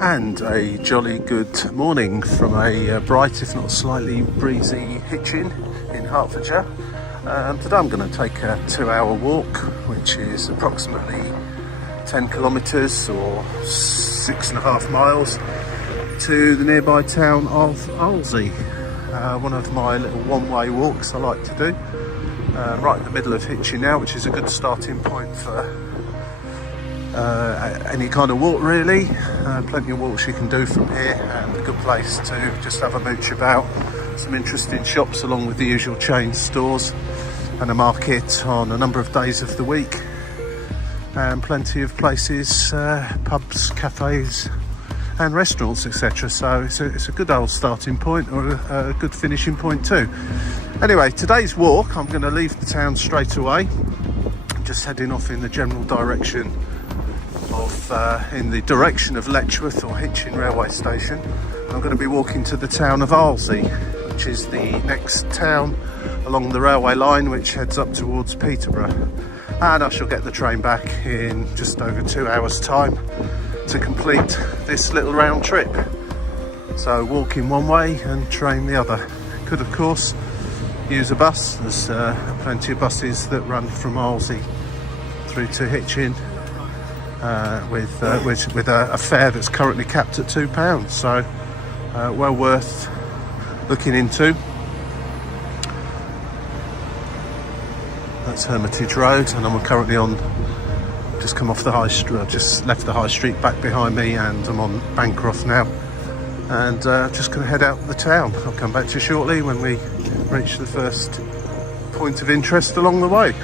And a jolly good morning from a bright, if not slightly breezy, Hitchin in Hertfordshire. Today I'm going to take a 2-hour walk, which is approximately 10 kilometres or 6.5 miles to the nearby town of ARL-zee. One of my little one-way walks I like to do. Right in the middle of Hitchin now, which is a good starting point for any kind of walk really. Plenty of walks you can do from here, and a good place to just have a mooch about. Some interesting shops along with the usual chain stores, and a market on a number of days of the week, and plenty of places, pubs, cafes and restaurants, etc. So it's a good old starting point, or a good finishing point too. Anyway, today's walk, I'm going to leave the town straight away. I'm just heading off in the general direction of Letchworth or Hitchin railway station. I'm going to be walking to the town of ARL-zee, which is the next town along the railway line, which heads up towards Peterborough. And I shall get the train back in just over 2 hours time to complete this little round trip. So walking one way and train the other. Could of course use a bus. There's plenty of buses that run from ARL-zee through to Hitchin, with a fare that's currently capped at £2, so well worth looking into. That's Hermitage Road, and I'm currently on, just come off the high street. I just left the high street back behind me, and I'm on Bancroft now, and just going to head out the town. I'll come back to you shortly when we reach the first point of interest along the way.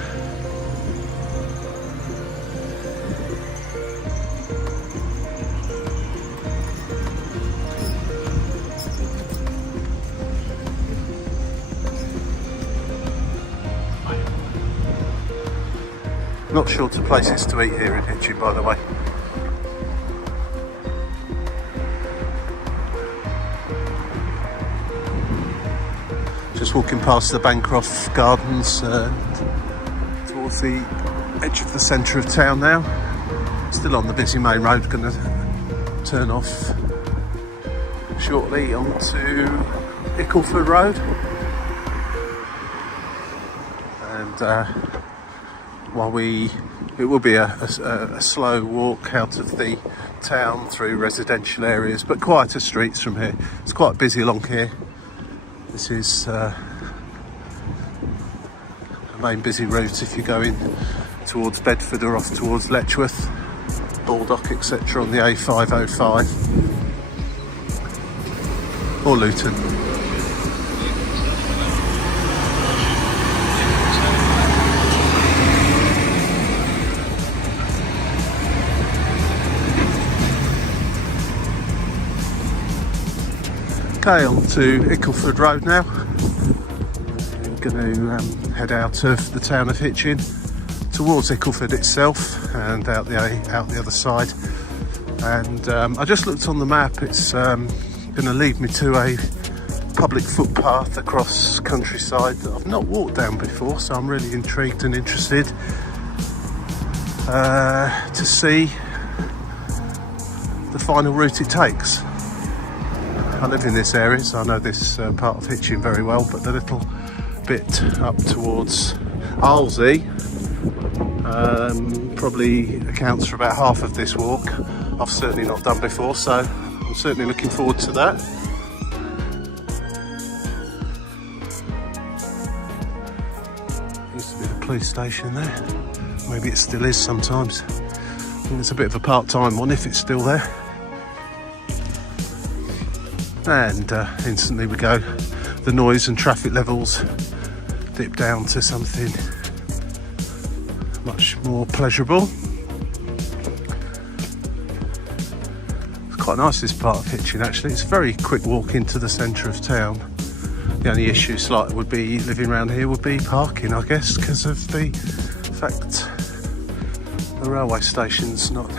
Not short of places to eat here in Hitchin, by the way. Just walking past the Bancroft Gardens towards the edge of the centre of town now. Still on the busy main road, going to turn off shortly onto Biggleswade Road. And it will be a slow walk out of the town through residential areas, but quieter streets from here. It's quite busy along here. This is the main busy route if you're going towards Bedford or off towards Letchworth, Baldock, etc. on the A505 or Luton. Okay, on to Biggleswade Road now. I'm going to head out of the town of Hitchin towards Biggleswade itself, and out the other side. And I just looked on the map. It's going to lead me to a public footpath across countryside that I've not walked down before, so I'm really intrigued and interested to see the final route it takes. I live in this area, so I know this part of Hitchin very well, but the little bit up towards ARL-zee probably accounts for about half of this walk. I've certainly not done before, so I'm certainly looking forward to that. Used to be a police station there. Maybe it still is sometimes. I think it's a bit of a part-time one if it's still there. And instantly we go, the noise and traffic levels dip down to something much more pleasurable. It's quite nice, this part of Hitchin actually. It's a very quick walk into the centre of town. The only issue would be living around here would be parking, I guess, because of the fact the railway station's not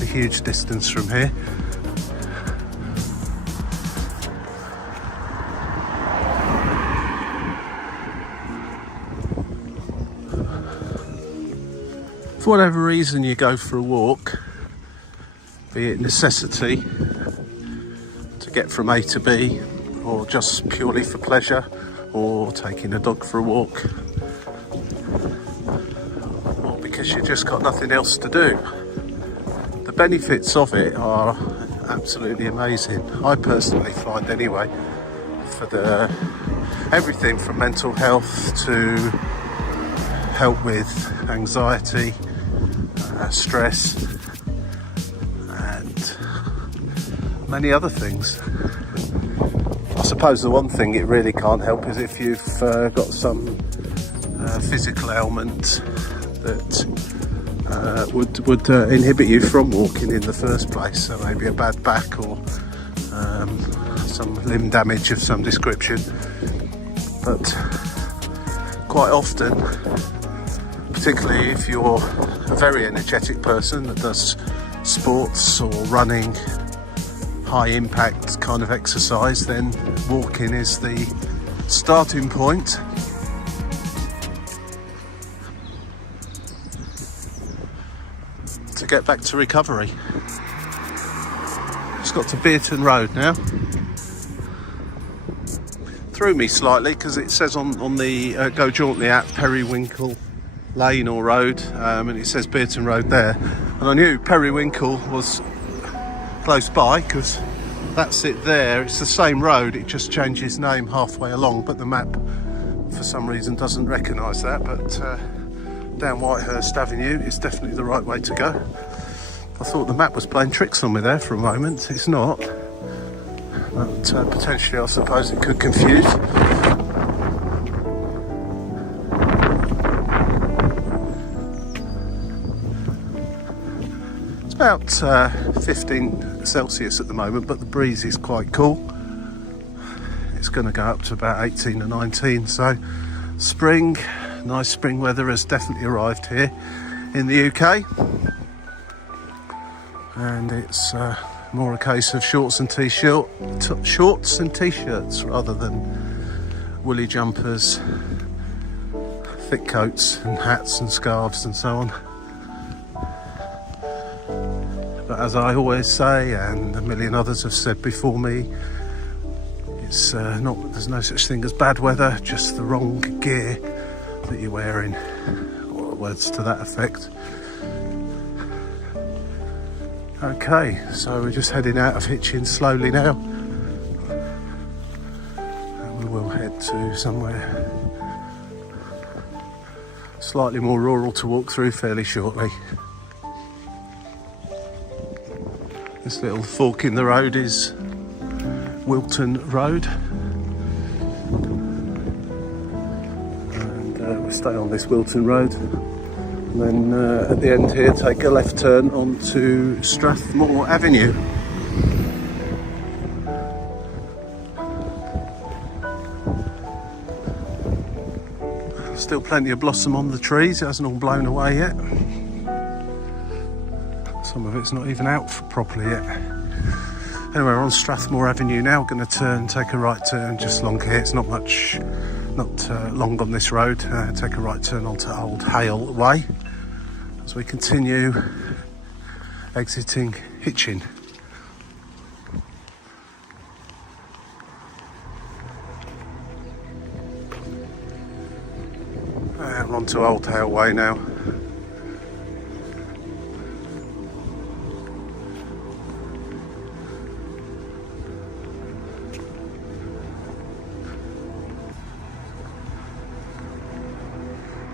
a huge distance from here. For whatever reason you go for a walk, be it necessity get from A to B, or just purely for pleasure, or taking a dog for a walk, or because you've just got nothing else to do. The benefits of it are absolutely amazing, I personally find anyway, for everything from mental health to help with anxiety, stress, and many other things. I suppose the one thing it really can't help is if you've got some physical ailment that would inhibit you from walking in the first place. So maybe a bad back or some limb damage of some description. But quite often, particularly if you're a very energetic person that does sports or running, high impact kind of exercise, then walking is the starting point. To get back to recovery. Just got to Bearton Road now. Threw me slightly because it says on the go jauntily at Periwinkle Lane or Road, and it says Bearton Road there, and I knew Periwinkle was close by because that's it there. It's the same road, it just changes name halfway along, but the map for some reason doesn't recognise that. But down Whitehurst Avenue is definitely the right way to go. I thought the map was playing tricks on me there for a moment. It's not, but potentially I suppose it could confuse. It's about 15 Celsius at the moment, but the breeze is quite cool. It's going to go up to about 18 or 19, so spring, nice spring weather has definitely arrived here in the UK, and it's more a case of shorts and t-shirts rather than woolly jumpers, thick coats and hats and scarves and so on. But as I always say, and a million others have said before me, it's there's no such thing as bad weather, just the wrong gear that you're wearing, or words to that effect. Okay, so we're just heading out of Hitchin slowly now, and we will head to somewhere slightly more rural to walk through fairly shortly. This little fork in the road is Wilton Road, and we'll stay on this Wilton Road, and then at the end here take a left turn onto Strathmore Avenue. Still plenty of blossom on the trees, it hasn't all blown away yet. Some of it's not even out properly yet. Anyway, we're on Strathmore Avenue now. We're going to take a right turn just along here. It's not long on this road. Take a right turn onto Old Hale Way as we continue exiting Hitchin. And we're on to Old Hale Way now.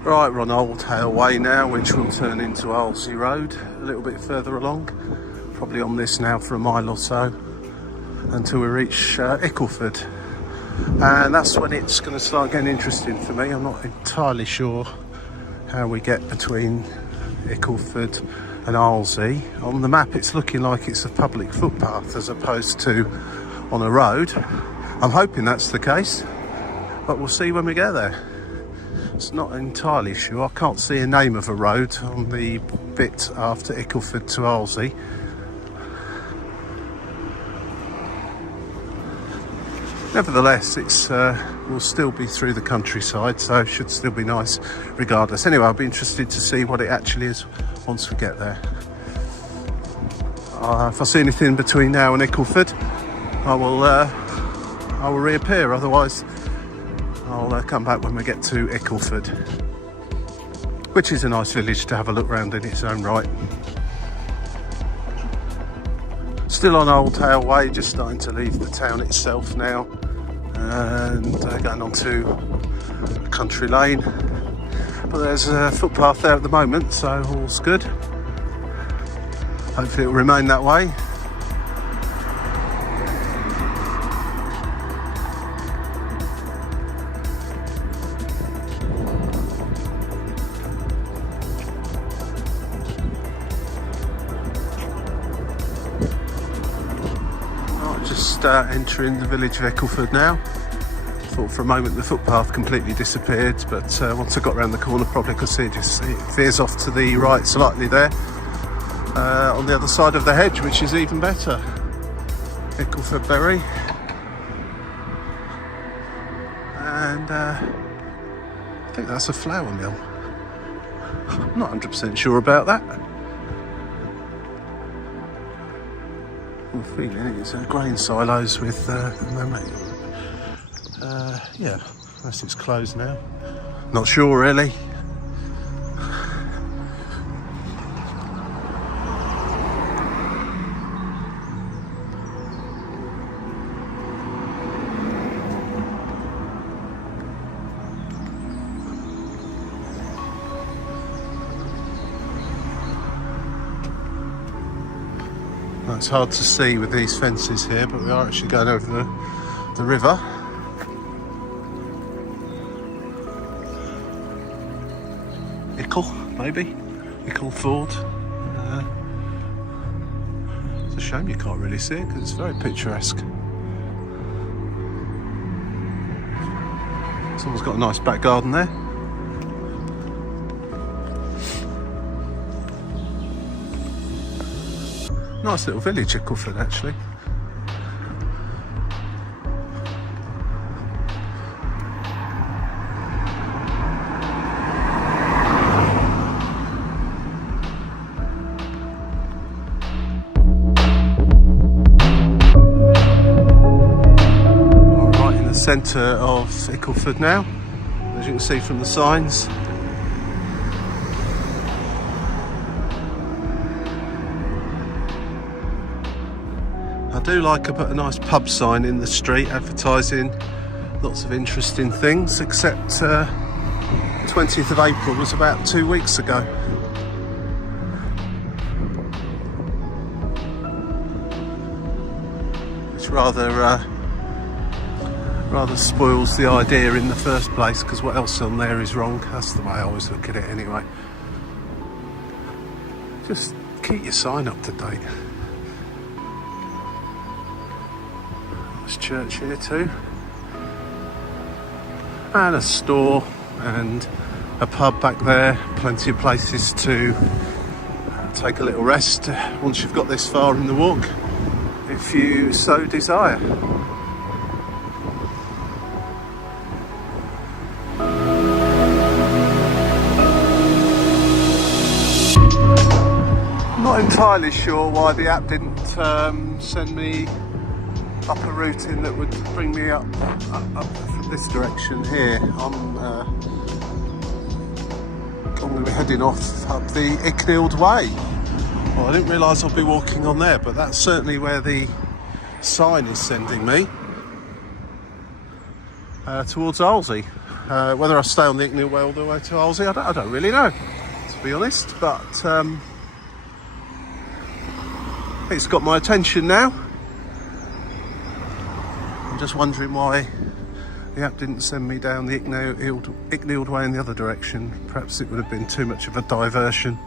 Right, we're on Old Hale Way now, which will turn into ARL-zee Road a little bit further along. Probably on this now for a mile or so until we reach Ickleford. And that's when it's going to start getting interesting for me. I'm not entirely sure how we get between Ickleford and ARL-zee. On the map it's looking like it's a public footpath as opposed to on a road. I'm hoping that's the case, but we'll see when we get there. It's not entirely sure. I can't see a name of a road on the bit after Ickleford to ARL-zee. Nevertheless, it's will still be through the countryside, so it should still be nice regardless. Anyway, I'll be interested to see what it actually is once we get there. If I see anything between now and Ickleford, I will reappear. Otherwise, I'll come back when we get to Ickleford, which is a nice village to have a look round in its own right. Still on Old Hale Way, just starting to leave the town itself now, and going on to a country lane. But there's a footpath there at the moment, so all's good. Hopefully it'll remain that way. Entering the village of Ickleford now. Thought for a moment the footpath completely disappeared, but once I got around the corner probably could see it veers off to the right slightly there, on the other side of the hedge, which is even better. Ickleford Berry. And I think that's a flour mill. I'm not 100% sure about that. I'm feeling it's grain silos with yeah, unless it's closed now. Not sure really. It's hard to see with these fences here, but we are actually going over the river. Ickle, maybe? Ickle Ford. It's a shame you can't really see it because it's very picturesque. Someone's got a nice back garden there. Nice little village, Ickleford, actually. All right, in the centre of Ickleford now, as you can see from the signs. I do like I put a nice pub sign in the street advertising lots of interesting things, except 20th of April was about 2 weeks ago. Which rather spoils the idea in the first place, because what else on there is wrong. That's the way I always look at it anyway. Just keep your sign up to date. Church here too, and a store and a pub back there. Plenty of places to take a little rest once you've got this far in the walk, if you so desire. Not entirely sure why the app didn't send me up a route in that would bring me up from this direction here. I'm going to be heading off up the Icknield Way. Well, I didn't realise I'd be walking on there, but that's certainly where the sign is sending me, towards ARL-zee. Whether I stay on the Icknield Way all the way to ARL-zee, I don't really know, to be honest, but it's got my attention now. Just wondering why the app didn't send me down the Icknield Way in the other direction. Perhaps it would have been too much of a diversion.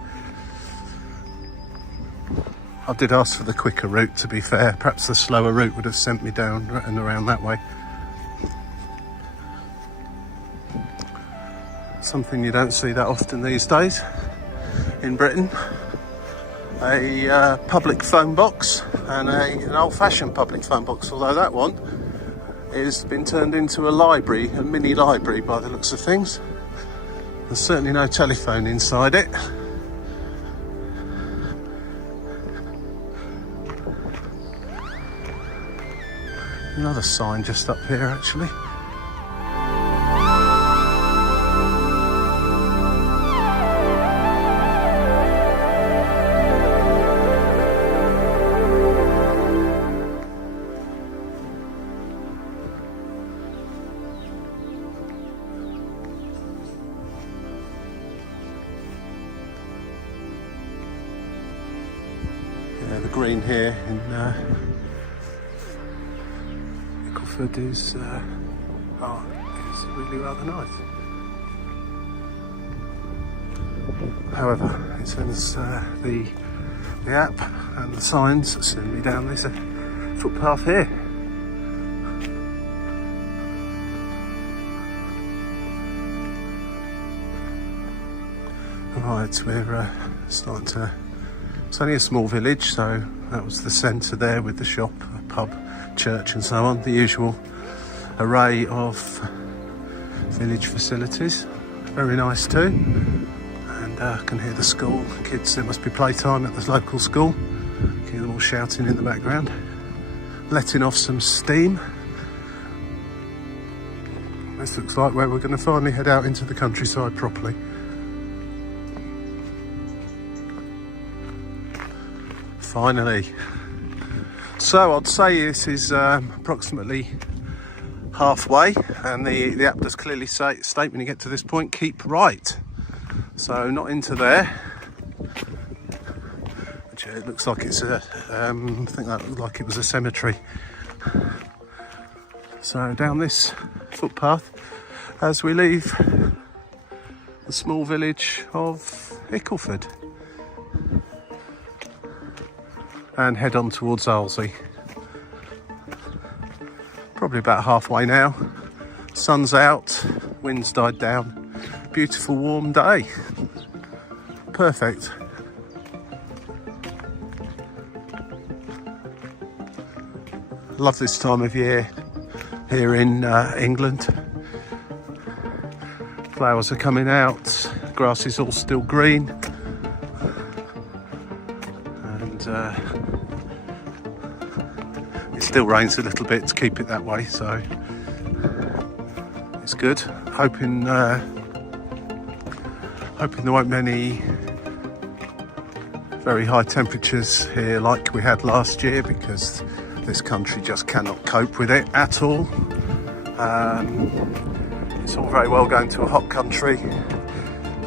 I did ask for the quicker route, to be fair. Perhaps the slower route would have sent me down and around that way. Something you don't see that often these days in Britain. A public phone box and an old-fashioned public phone box, although that one has been turned into a library, a mini library by the looks of things. There's certainly no telephone inside it. Another sign just up here actually. Yeah, the green here in is really rather nice. However, it says the app and the signs that send me down this footpath here. Right, we're starting to. It's only a small village, so that was the centre there with the shop, pub, church and so on, the usual array of village facilities. Very nice too, and I can hear the school kids. There must be playtime at the local school. I hear them all shouting in the background, letting off some steam. This looks like where we're going to finally head out into the countryside properly. Finally. So I'd say this is approximately halfway, and the app does clearly state when you get to this point, keep right. So not into there. Which it looks like it's a, I think that looked like it was a cemetery. So down this footpath as we leave the small village of Ickleford and head on towards ARL-zee. Probably about halfway now. Sun's out, wind's died down. Beautiful warm day. Perfect. Love this time of year here in England. Flowers are coming out, grass is all still green, and it still rains a little bit to keep it that way, so it's good. Hoping there won't be any very high temperatures here like we had last year, because this country just cannot cope with it at all. It's all very well going to a hot country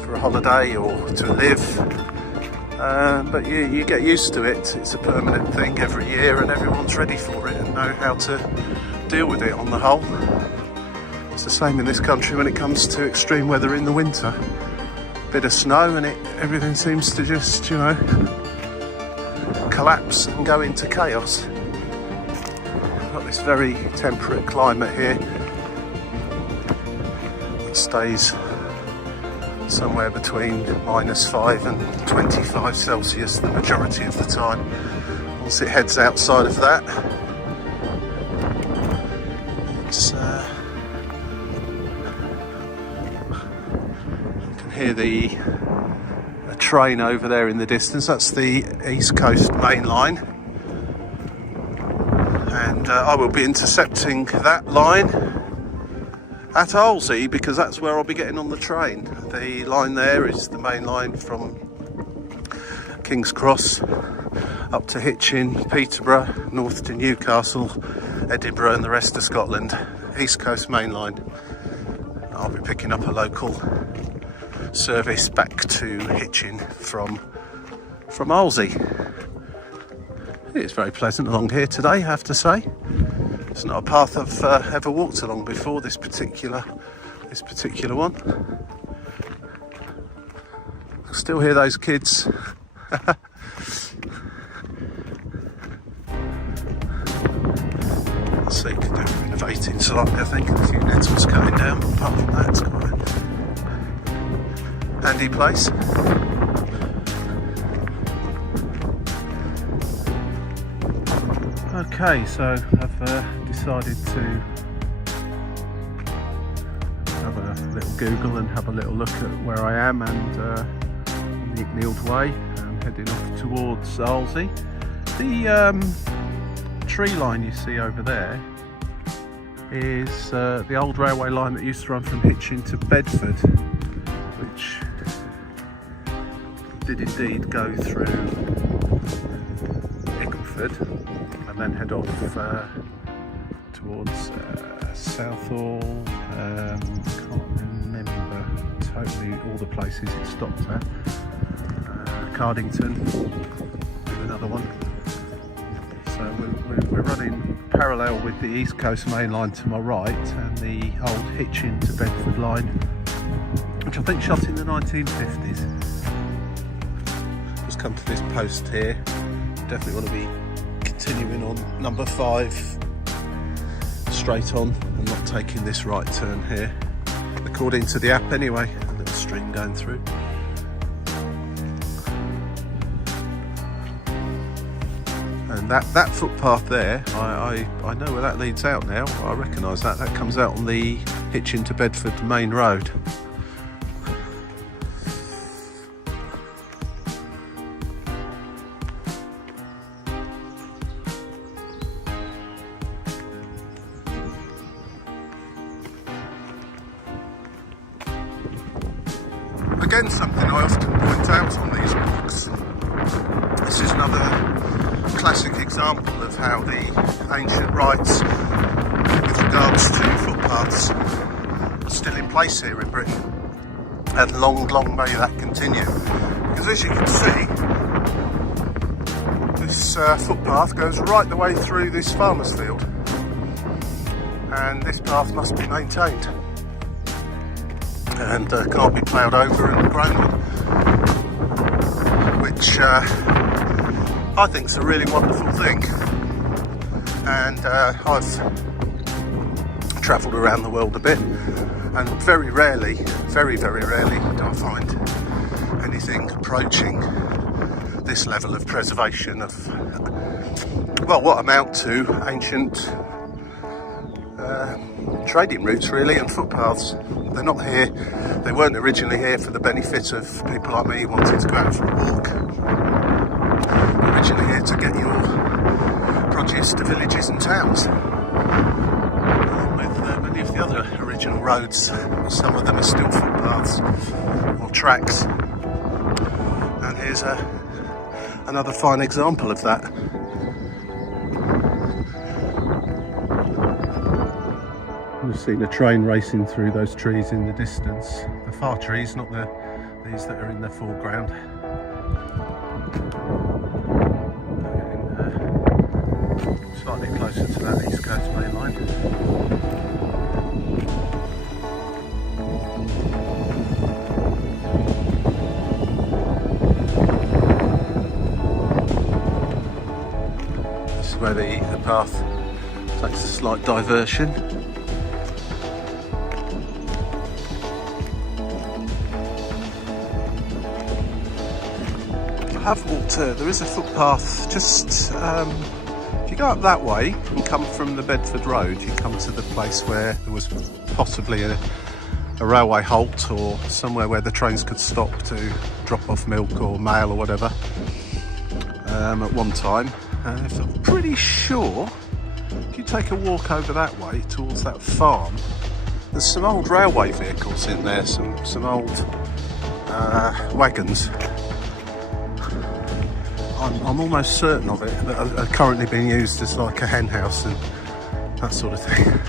for a holiday or to live, but you get used to it. It's a permanent thing every year, and everyone's ready for it and know how to deal with it on the whole. It's the same in this country when it comes to extreme weather in the winter. Bit of snow and everything seems to just, you know, collapse and go into chaos. We've got this very temperate climate here. It stays somewhere between -5 and 25 Celsius the majority of the time. Once it heads outside of that, it's you can hear a train over there in the distance. That's the East Coast Main Line, and I will be intercepting that line at ARL-zee, because that's where I'll be getting on the train. The line there is the main line from King's Cross up to Hitchin, Peterborough, north to Newcastle, Edinburgh and the rest of Scotland. East Coast Main Line. I'll be picking up a local service back to Hitchin from ARL-zee. It's very pleasant along here today, I have to say. It's not a path I've ever walked along before, this particular one. I still hear those kids. Let's see, they're renovating slightly, I think. A few nettles coming down, but apart from that, it's quite a handy place. Okay, so I've decided to have a little Google and have a little look at where I am, and the Icknield Way. I'm heading off towards ARL-zee. The tree line you see over there is the old railway line that used to run from Hitchin to Bedford, which did indeed go through Biggleswade and then head off towards Southall. Can't remember totally all the places it stopped at. Cardington, another one. So we're running parallel with the East Coast Main Line to my right and the old Hitchin to Bedford line, which I think shot in the 1950s. Just come to this post here. Definitely want to be continuing on number 5 straight on and not taking this right turn here, according to the app anyway. A little stream going through. And that footpath there, I know where that leads out now. I recognise that. That comes out on the Hitchin to Bedford main road. Again, something I often point out on these walks. This is another classic example of how the ancient rights with regards to footpaths are still in place here in Britain, and long may that continue, because as you can see, this footpath goes right the way through this farmer's field, and this path must be maintained and can't be ploughed over and grown with, which I think is a really wonderful thing. And I've travelled around the world a bit, and very rarely do I find anything approaching this level of preservation of, well, what amount to ancient trading routes really, and footpaths. They're not here, they weren't originally here for the benefit of people like me wanting to go out for a walk. They're originally here to get your produce to villages and towns. With many of the other original roads, some of them are still footpaths or tracks. And here's another fine example of that. We've seen a train racing through those trees in the distance. The far trees, not these that are in the foreground. Slightly closer to that East Coast main line. This is where the path takes a slight diversion. Have walked there is a footpath just if you go up that way and come from the Bedford Road, you come to the place where there was possibly a railway halt or somewhere where the trains could stop to drop off milk or mail or whatever at one time. I'm pretty sure if you take a walk over that way towards that farm, there's some old railway vehicles in there, some old wagons. I'm almost certain of it, that are currently being used as like a hen house and that sort of thing.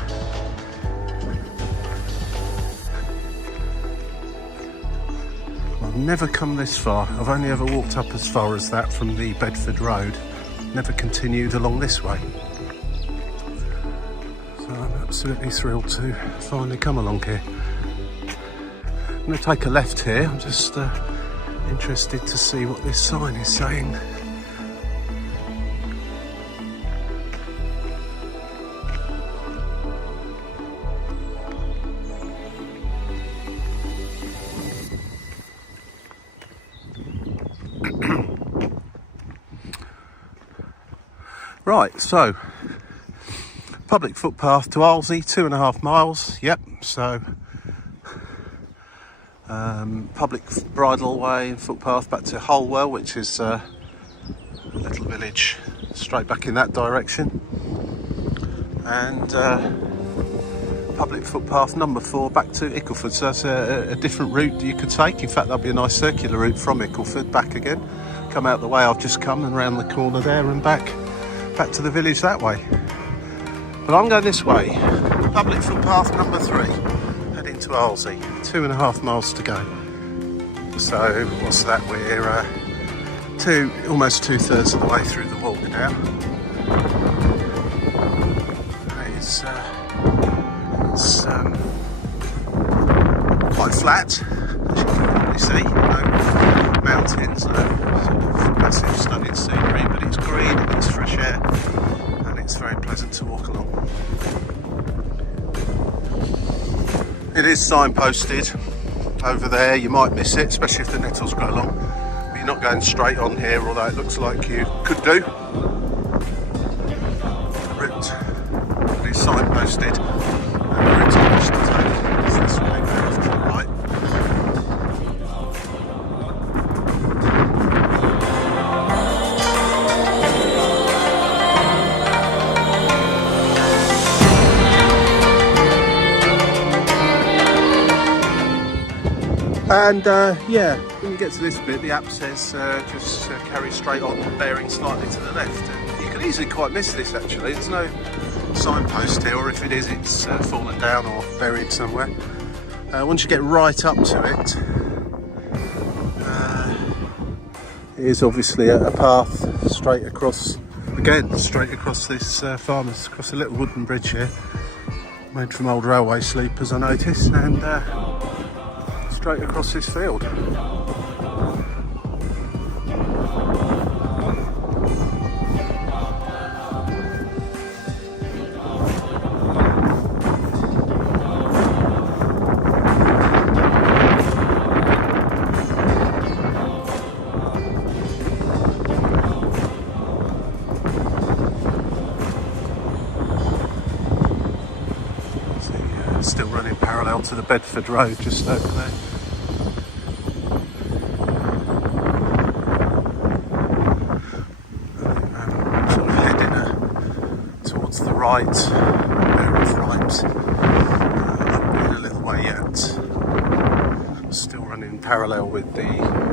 I've never come this far. I've only ever walked up as far as that from the Bedford Road. Never continued along this way. So I'm absolutely thrilled to finally come along here. I'm going to take a left here. I'm just interested to see what this sign is saying. Right, so public footpath to ARL-zee, 2.5 miles. Yep, so public bridle way and footpath back to Holwell, which is a little village straight back in that direction. And public footpath number 4 back to Ickleford. So that's a different route you could take. In fact, that'll be a nice circular route from Ickleford back again. Come out the way I've just come and round the corner there and back to the village that way. But I'm going this way. Public footpath number 3, heading to ARL-zee. 2.5 miles to go. So what's that? We're almost 2/3 of the way through the walk now. It's quite flat, as you can probably see. No mountains, no sort of massive stunning scenery, but it's green and it's fresh air, and it's very pleasant to walk along. It is signposted over there. You might miss it, especially if the nettles grow long. But you're not going straight on here, although it looks like you could do. The route is signposted, and the route I wish to take is this way, off to the right. And yeah, when you get to this bit, the app says just carry straight on, bearing slightly to the left. And you can easily quite miss this actually. There's no signpost here, or if it is, it's fallen down or buried somewhere. Once you get right up to it, it is obviously a path straight across, again, straight across this farmers, across a little wooden bridge here, made from old railway sleepers I noticed, and straight across this field. Still running parallel to the Bedford Road just over there. Right, Hertford Rhymes. I've been a little way yet. Still running parallel with the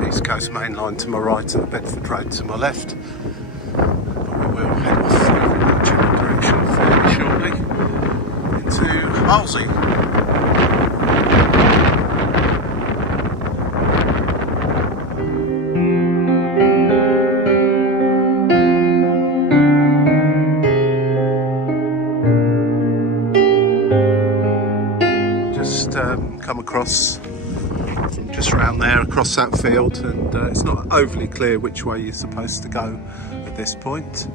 East Coast Main Line to my right and the Bedford Road to my left. But we will head off in a general direction fairly shortly into ARL-zee. Come across from just around there, across that field, and it's not overly clear which way you're supposed to go at this point,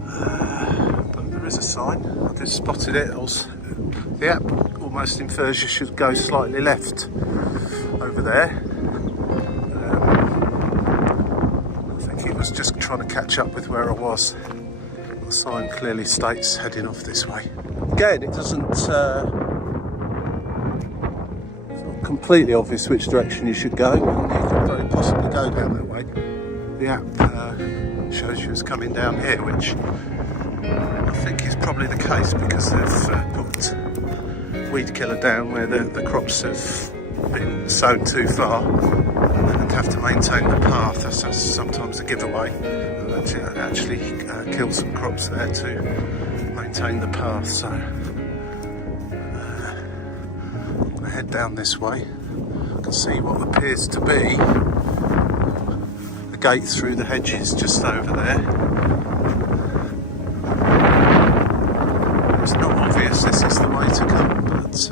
but there is a sign. I just spotted it. The app almost infers you should go slightly left over there. I think it was just trying to catch up with where I was. The sign clearly states heading off this way. Again, it doesn't completely obvious which direction you should go. You could very possibly go down that way. The app shows you as coming down here, which I think is probably the case because they've put weed killer down where the crops have been sown too far and have to maintain the path. That's sometimes a giveaway. And actually kill some crops there to maintain the path. So head down this way. I can see what appears to be a gate through the hedges just over there. It's not obvious this is the way to come, but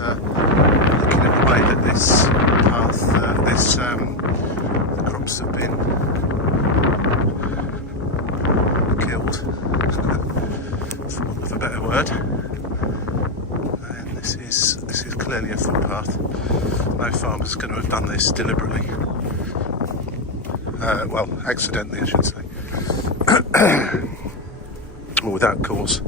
looking at the way that this path, the crops have been killed, for want of a better word. This is clearly a footpath. No farmer's going to have done this deliberately. Well, accidentally, I should say. Or without cause.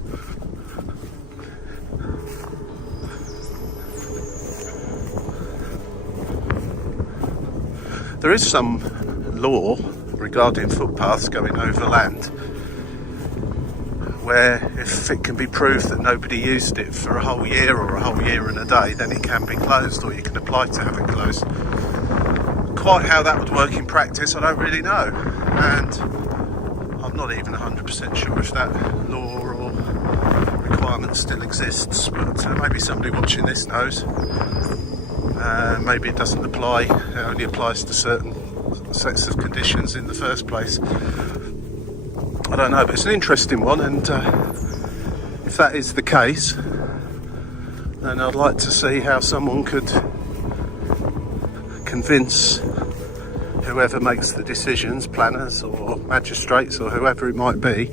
There is some law regarding footpaths going over land, where if it can be proved that nobody used it for a whole year or a whole year and a day, then it can be closed, or you can apply to have it closed. Quite how that would work in practice, I don't really know, and I'm not even 100% sure if that law or requirement still exists, but maybe somebody watching this knows. Maybe it doesn't apply, it only applies to certain sets of conditions in the first place. I don't know, but it's an interesting one, and if that is the case, then I'd like to see how someone could convince whoever makes the decisions, planners or magistrates or whoever it might be,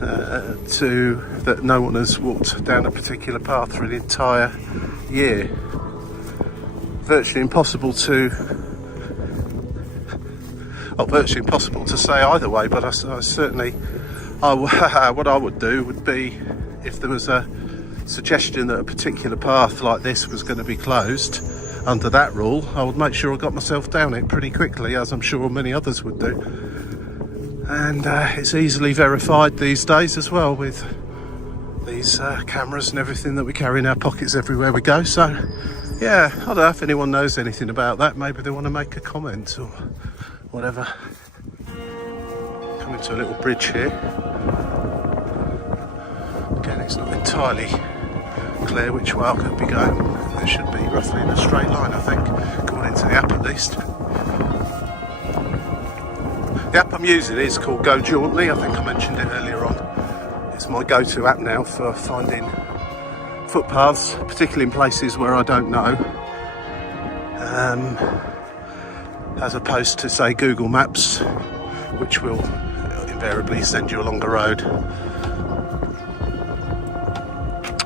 that no one has walked down a particular path for an entire year. Virtually impossible to say either way, but I certainly, what I would do would be, if there was a suggestion that a particular path like this was going to be closed under that rule, I would make sure I got myself down it pretty quickly, as I'm sure many others would do. And it's easily verified these days as well, with these cameras and everything that we carry in our pockets everywhere we go. So yeah, I don't know if anyone knows anything about that. Maybe they want to make a comment or whatever. Coming to a little bridge here. Again, it's not entirely clear which way I could be going. It should be roughly in a straight line, I think, according to the app at least. The app I'm using is called Go Jauntly. I think I mentioned it earlier on. It's my go-to app now for finding footpaths, particularly in places where I don't know, as opposed to, say, Google Maps, which will invariably send you along a road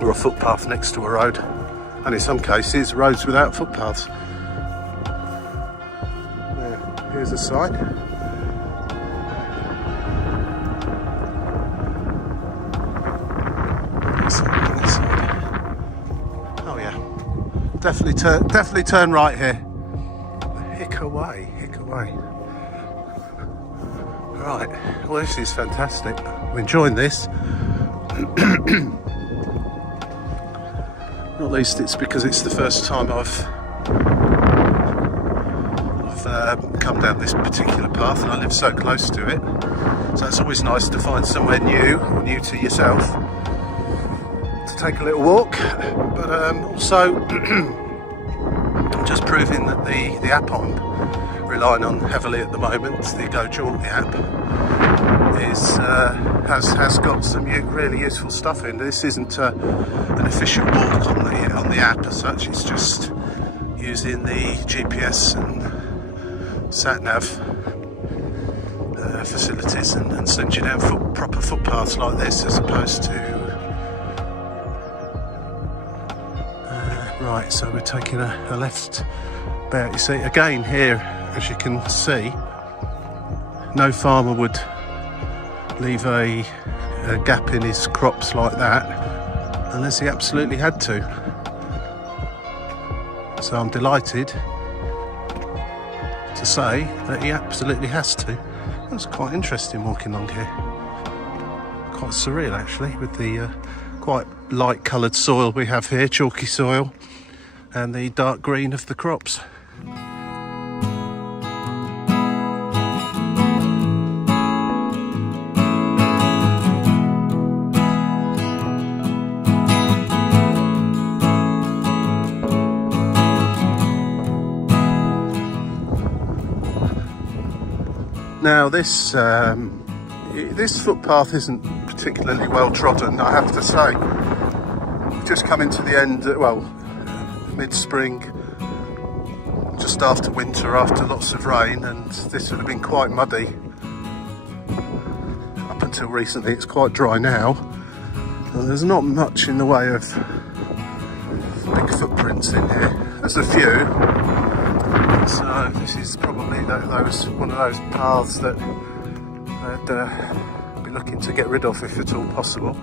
or a footpath next to a road, and in some cases roads without footpaths. Here's a sign. Oh yeah, definitely turn right here. Hick away. Right, well, this is fantastic. I'm enjoying this. Not least it's because it's the first time I've come down this particular path, and I live so close to it. So it's always nice to find somewhere new, or new to yourself, to take a little walk. But also just proving that the app I'm relying on heavily at the moment, the Go Jauntly app, has got some really useful stuff in. This isn't an official walk on the app as such. It's just using the GPS and sat-nav facilities and send you down proper footpaths like this, as opposed to right. So we're taking a left about, you see, again here, as you can see, no farmer would leave a gap in his crops like that unless he absolutely had to. So I'm delighted to say that he absolutely has to. That's quite interesting walking along here. Quite surreal actually, with the quite light coloured soil we have here, chalky soil, and the dark green of the crops. Now this footpath isn't particularly well trodden, I have to say. We've just come into the end, mid-spring, just after winter, after lots of rain, and this would have been quite muddy. Up until recently, it's quite dry now, and there's not much in the way of big footprints in here. There's a few. So this is probably one of those paths that I'd be looking to get rid of if at all possible.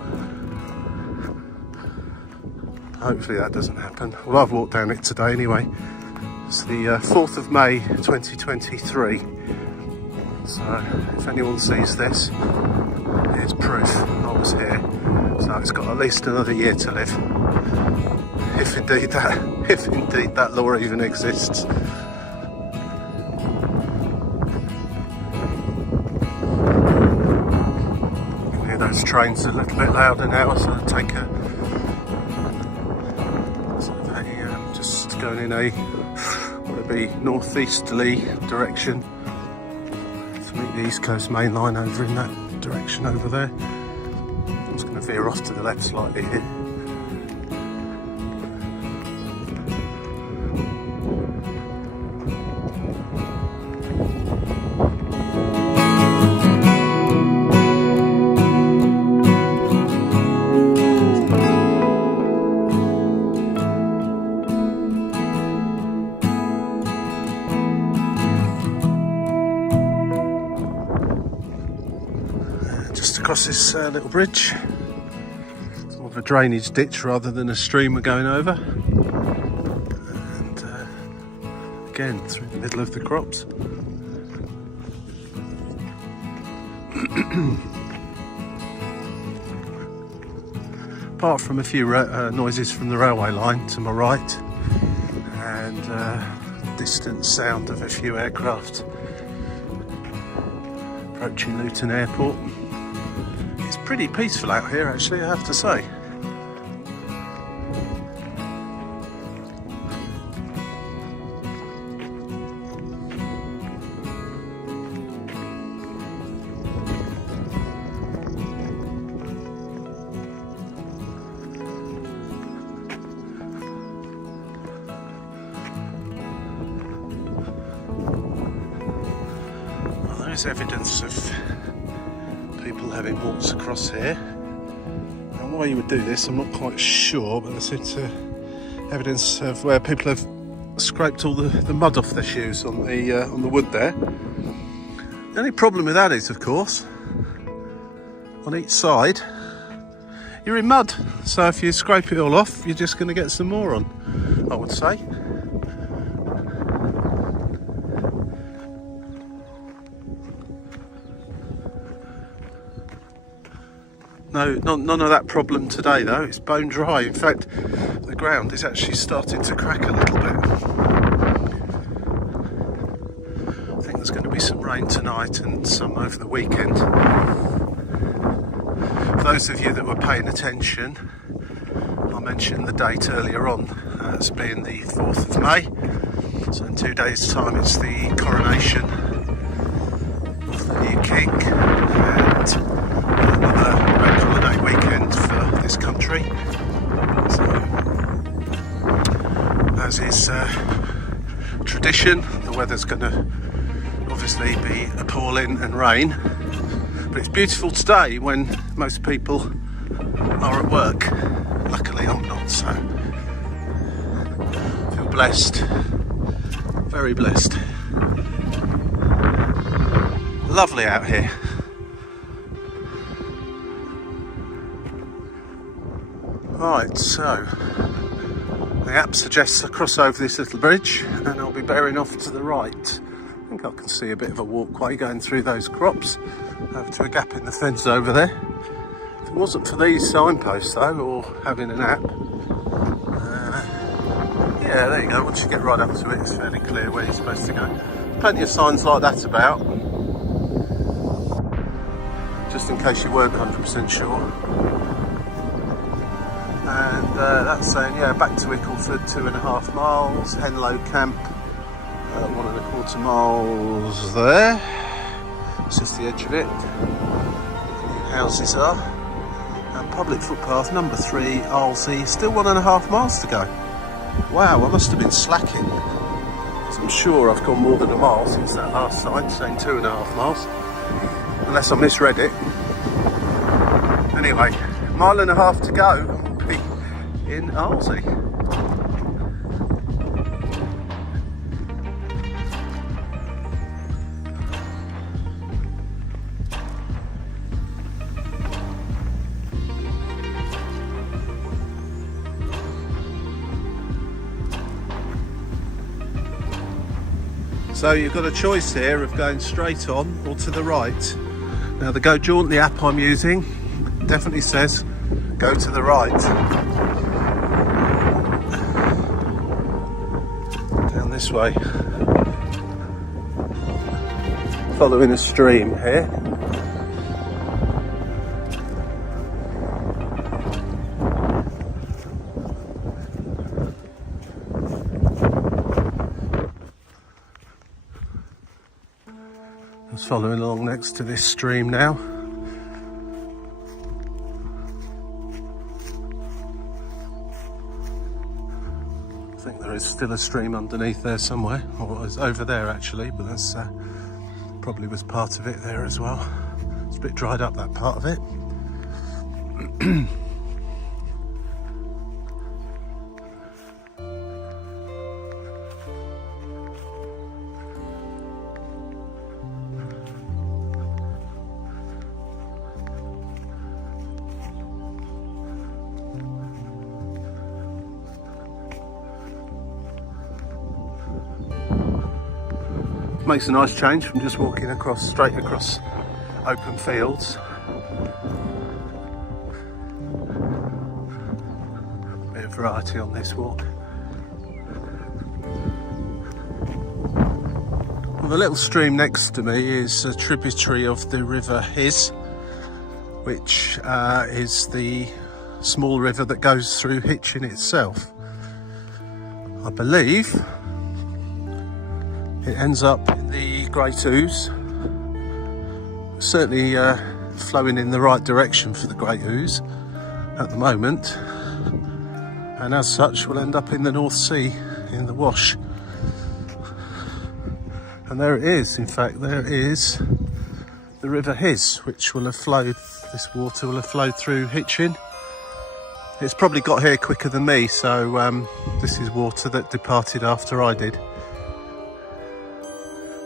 Hopefully that doesn't happen. Well, I've walked down it today anyway. It's the 4th of May 2023. So if anyone sees this, here's proof I was here. So it's got at least another year to live, if indeed that law even exists. Those trains are a little bit louder now, so I take just going in a northeasterly direction to meet the East Coast main line over in that direction over there. I'm just going to veer off to the left slightly here. Across this little bridge, it's more of a drainage ditch rather than a stream we're going over, and again through the middle of the crops. Apart from a few noises from the railway line to my right, and distant sound of a few aircraft approaching Luton Airport. It's pretty peaceful out here, actually, I have to say. Well, there is evidence of people having walks across here. And why you would do this, I'm not quite sure, but there's evidence of where people have scraped all the mud off their shoes on the wood there. The only problem with that is, of course, on each side you're in mud, so if you scrape it all off, you're just going to get some more on, I would say. No, none of that problem today though. It's bone dry. In fact, the ground is actually starting to crack a little bit. I think there's going to be some rain tonight and some over the weekend. For those of you that were paying attention, I mentioned the date earlier on as being the 4th of May. So in 2 days' time it's the coronation of the new king, and another bank holiday weekend for this country. So, as is tradition, the weather's going to obviously be appalling and rain, but it's beautiful today when most people are at work. Luckily I'm not, so I feel blessed, very blessed. Lovely out here. Right, so the app suggests I cross over this little bridge and I'll be bearing off to the right. I think I can see a bit of a walkway going through those crops over to a gap in the fence over there. If it wasn't for these signposts though, or having an app, yeah, there you go. Once you get right up to it, it's fairly clear where you're supposed to go. Plenty of signs like that about, just in case you weren't 100% sure. And that's saying, yeah, back to Ickleford, 2.5 miles, Henlow Camp, 1.25 miles there. It's just the edge of it. The houses are. And public footpath number 3, ARL-zee, still 1.5 miles to go. Wow, I must have been slacking. I'm sure I've gone more than a mile since that last sign saying 2.5 miles. Unless I misread it. Anyway, 1.5 miles to go. In ARL-zee. So you've got a choice here of going straight on or to the right. Now the Go Jauntly app I'm using definitely says go to the right. Down this way. Following a stream here. Just following along next to this stream now. I think there is still a stream underneath there somewhere, or it's over there actually, but that's probably was part of it there as well. It's a bit dried up, that part of it. Makes a nice change from just walking straight across open fields. Bit of variety on this walk. Well, the little stream next to me is a tributary of the River Hiz, which is the small river that goes through Hitchin itself. I believe it ends up in the Great Ouse, certainly flowing in the right direction for the Great Ouse at the moment, and as such will end up in the North Sea, in the Wash. And there it is, in fact there is the River Hiz, which will have flowed, this water will have flowed through Hitchin. It's probably got here quicker than me, so this is water that departed after I did.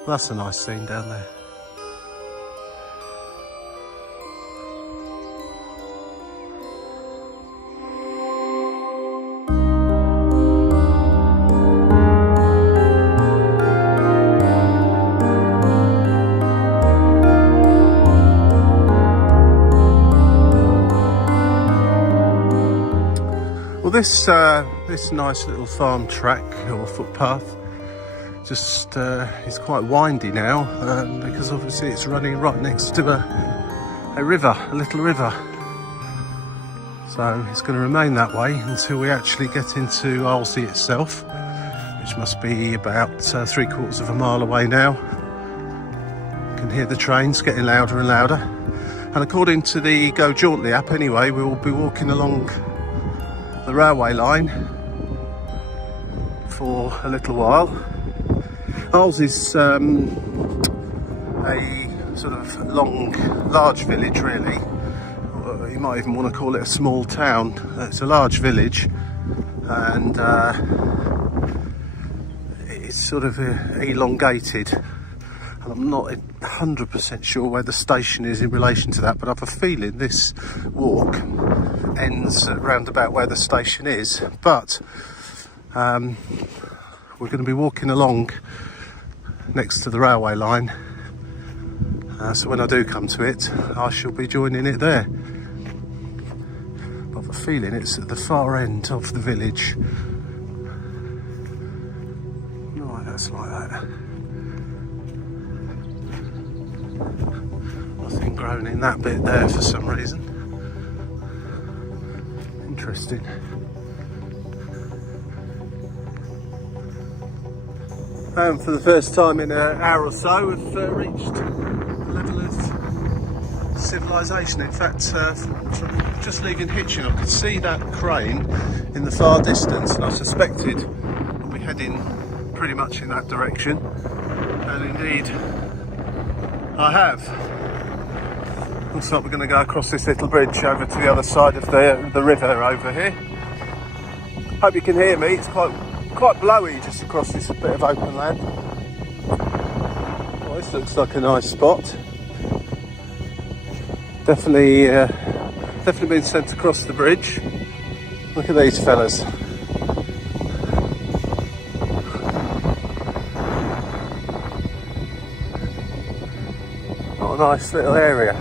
That's a nice scene down there. Well, this nice little farm track or footpath just it's quite windy now because obviously it's running right next to a river, a little river. So it's going to remain that way until we actually get into ARL-zee itself, which must be about 3/4 of a mile away now. You can hear the trains getting louder and louder. And according to the Go Jauntly app anyway, we will be walking along the railway line for a little while. ARL-zee's a sort of large village really. You might even want to call it a small town. It's a large village, and it's sort of elongated. And I'm not 100% sure where the station is in relation to that, but I have a feeling this walk ends at round about where the station is. But we're going to be walking along next to the railway line, so when I do come to it I shall be joining it there. But I have a feeling it's at the far end of the village. Right, that's like that. Nothing grown in that bit there for some reason. Interesting. For the first time in an hour or so, we've reached a level of civilization. In fact, from just leaving Hitchin, I could see that crane in the far distance, and I suspected we'll be heading pretty much in that direction. And indeed, I have. Looks like we're going to go across this little bridge over to the other side of the river over here. Hope you can hear me. It's quite blowy just across this bit of open land. Well, this looks like a nice spot. Definitely been sent across the bridge. Look at these fellas. What a nice little area.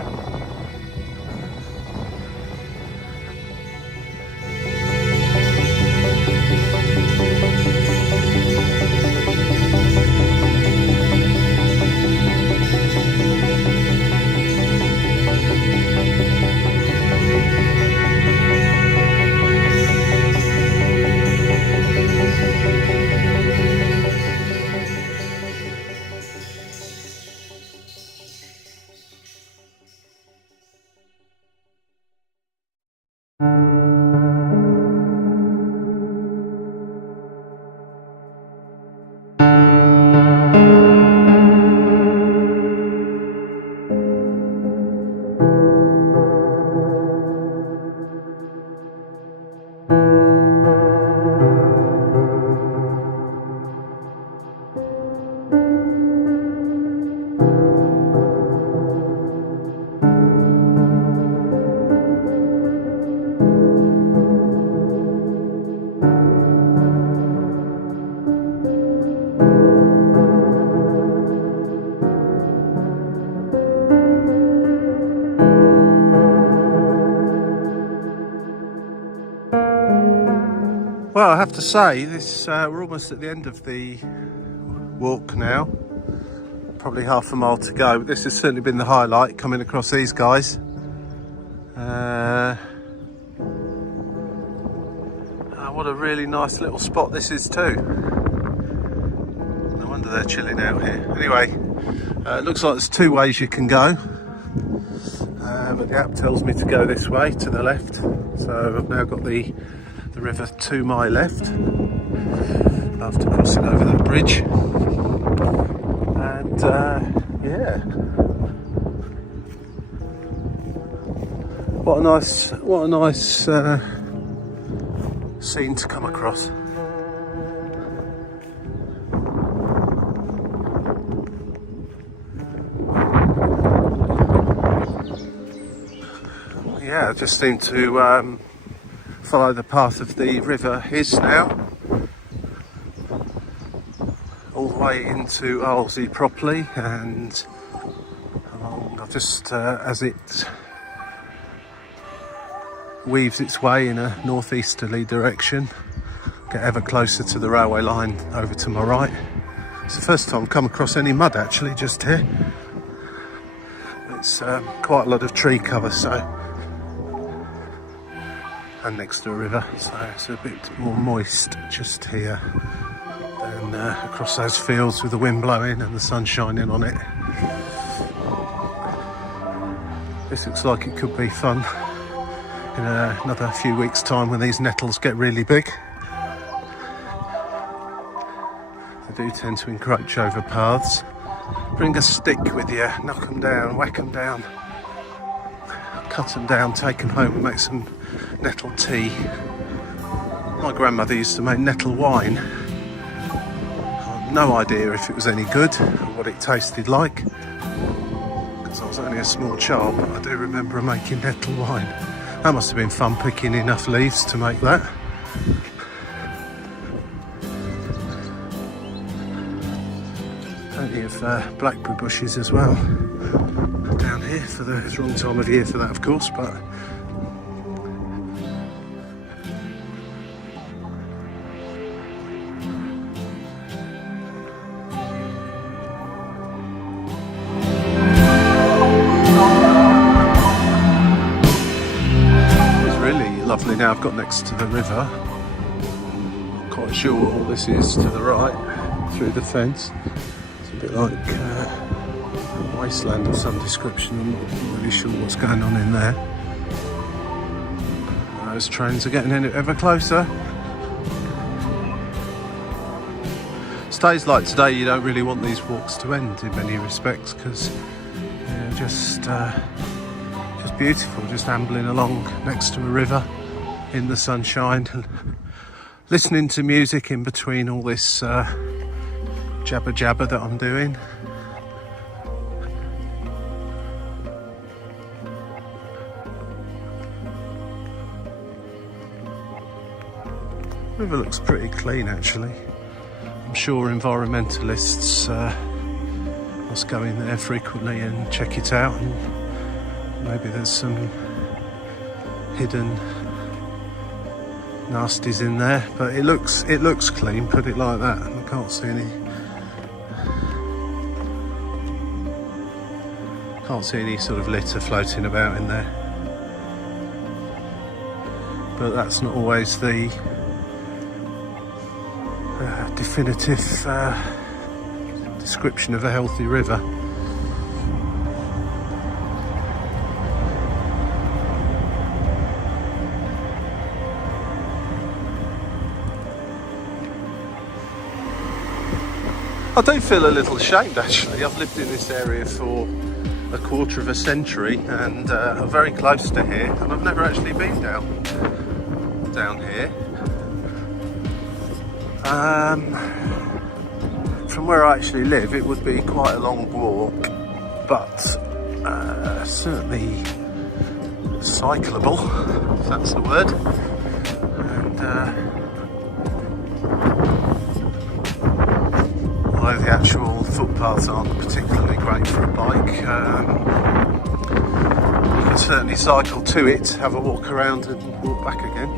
Well, I have to say, this we're almost at the end of the walk now. Probably half a mile to go, but this has certainly been the highlight, coming across these guys. What a really nice little spot this is too. No wonder they're chilling out here. Anyway, it looks like there's two ways you can go. But the app tells me to go this way, to the left. So I've now got the river to my left, after crossing over that bridge. And yeah, what a nice scene to come across. Yeah, I just seem to follow the path of the River Hiz now, all the way into ARL-zee properly, and along just as it weaves its way in a northeasterly direction, get ever closer to the railway line over to my right. It's the first time I've come across any mud actually just here. It's quite a lot of tree cover, and next to a river, so it's a bit more moist just here than across those fields with the wind blowing and the sun shining on it. This looks like it could be fun in another few weeks' time when these nettles get really big. They do tend to encroach over paths. Bring a stick with you, knock them down, whack them down, cut them down, take them home and make some nettle tea. My grandmother used to make nettle wine. I have no idea if it was any good or what it tasted like, because I was only a small child, but I do remember her making nettle wine. That must have been fun, picking enough leaves to make that. Plenty of blackberry bushes as well down here. For the wrong time of year for that, of course, but lovely. Now I've got next to the river. Not quite sure what all this is to the right through the fence. It's a bit like a wasteland of some description. I'm not really sure what's going on in there. Those trains are getting in ever closer. Days like today, you don't really want these walks to end in many respects, because they're just beautiful, just ambling along next to a river in the sunshine and listening to music in between all this jabber jabber that I'm doing. The river looks pretty clean actually. I'm sure environmentalists must go in there frequently and check it out, and maybe there's some hidden nasties in there, but it looks clean, put it like that. I can't see any sort of litter floating about in there. But that's not always the definitive description of a healthy river. I do feel a little ashamed actually. I've lived in this area for a quarter of a century and I'm very close to here, and I've never actually been down here. From where I actually live, it would be quite a long walk, but certainly cyclable, if that's the word. And although the actual footpaths aren't particularly great for a bike, you can certainly cycle to it, have a walk around and walk back again.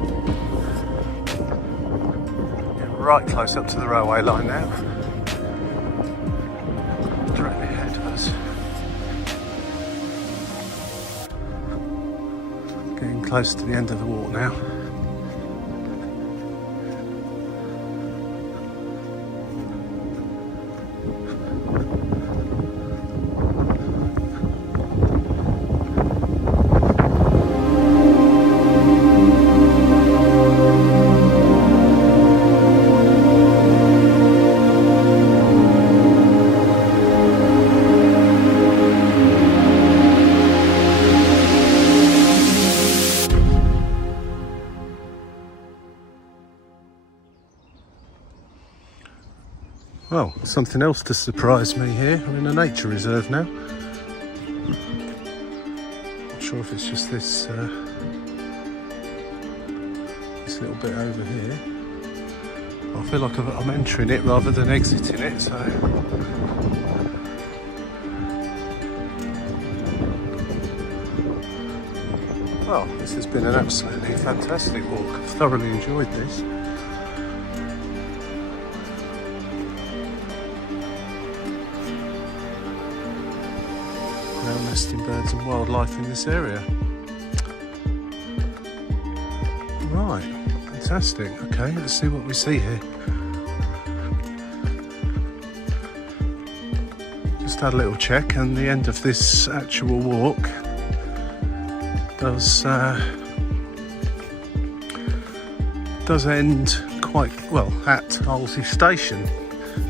right close up to the railway line now. Directly ahead of us. Getting close to the end of the walk now. Well, something else to surprise me here. I'm in a nature reserve now. Not sure if it's just this little bit over here. I feel like I'm entering it rather than exiting it, so... Well, this has been an absolutely fantastic walk. I've thoroughly enjoyed this. Nesting birds and wildlife in this area. Right, fantastic. Okay, let's see what we see here. Just had a little check, and the end of this actual walk does end quite well at ARL-zee station.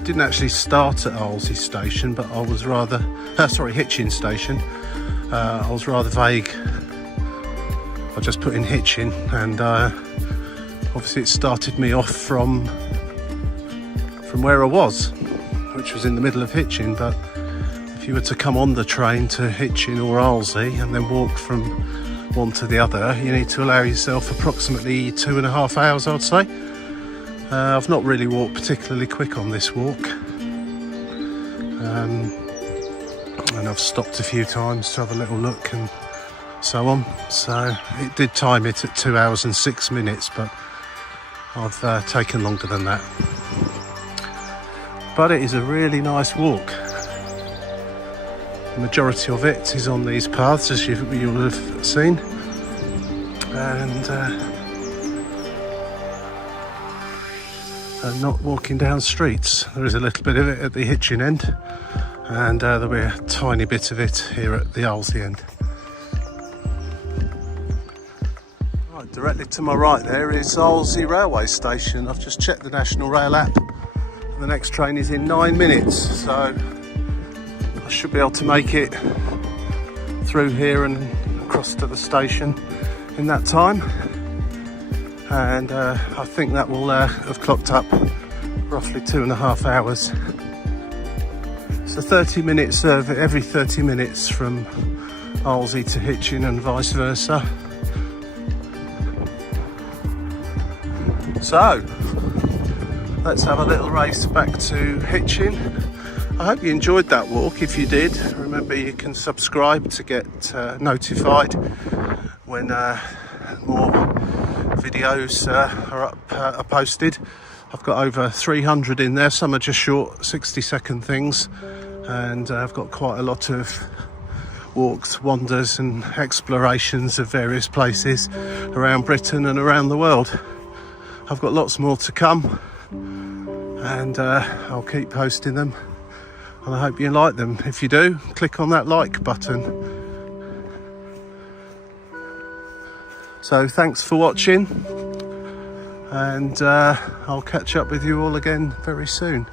Didn't actually start at ARL-zee station, but I was rather Hitchin station. I was rather vague. I just put in Hitchin, and obviously it started me off from where I was, which was in the middle of Hitchin. But if you were to come on the train to Hitchin or ARL-zee and then walk from one to the other, you need to allow yourself approximately 2.5 hours, I'd say. I've not really walked particularly quick on this walk, and I've stopped a few times to have a little look and so on. So it did time it at 2 hours and 6 minutes, but I've taken longer than that. But it is a really nice walk. The majority of it is on these paths, as you'll have seen, and not walking down streets. There is a little bit of it at the Hitchin end, and there'll be a tiny bit of it here at the ARL-zee end. Right, directly to my right there is ARL-zee railway station. I've just checked the National Rail app. The next train is in 9 minutes, so I should be able to make it through here and across to the station in that time. And I think that will have clocked up roughly 2.5 hours. So 30 minutes every 30 minutes from ARL-zee to Hitchin and vice versa. So let's have a little race back to Hitchin. I hope you enjoyed that walk. If you did, remember you can subscribe to get notified when more videos are posted. I've got over 300 in there. Some are just short 60-second things, and I've got quite a lot of walks, wanders and explorations of various places around Britain and around the world. I've got lots more to come, and I'll keep posting them, and I hope you like them. If you do, click on that like button. So thanks for watching, and I'll catch up with you all again very soon.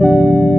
you.